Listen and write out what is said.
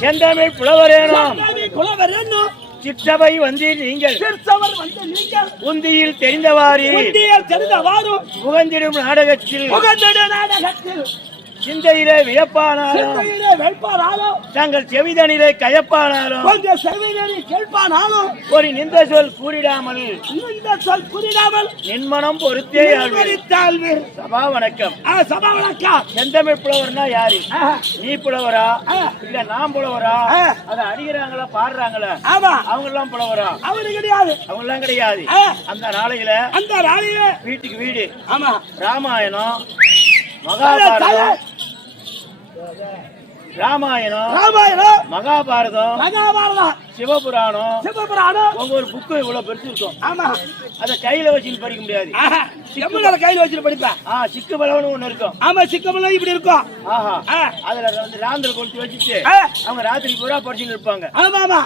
செந்தமிழ் புலவரேனும் புலவரேனும் சிற்றவை வந்து நீங்கள் சிற்றவர் வந்து நீங்கள் உந்தியில் தெரிந்தவாறு புகந்திடும் நாடகத்தில் சிந்தையிலே வியப்பானாலும் தங்கள் செவிதனிலே கயப்பானாலும் ஒரு நிந்த சொல் கூறிடாமல் நின்மனம் பொறுத்தே சபா வணக்கம். செந்தமிழ் புலவர்னா யாரு? நீ புலவரா இல்ல நான் புலவரா? அத அடிக்கிறாங்களா பாடுறாங்களா அவங்க எல்லாம் புலவரா? அவங்க கிடையாது. அவங்க எல்லாம் கிடையாது. அந்த நாளையில வீட்டுக்கு வீடு ராமாயணம் மகாபாரதம் மகாபாரதம் சிவபுராணம் ஒவ்வொரு புக்கு இவ்வளவு பெருசு இருக்கும். அத கையில வச்சு படிக்க முடியாது. கையில வச்சு படிப்பேன். சிக்கு பலவன் ஒண்ணு இருக்கும். சிக்கு பலம் இப்படி இருக்கும். அதுல ராந்திர கொடுத்து வச்சுட்டு அவங்க ராத்திரி பூரா படிச்சுட்டு இருப்பாங்க.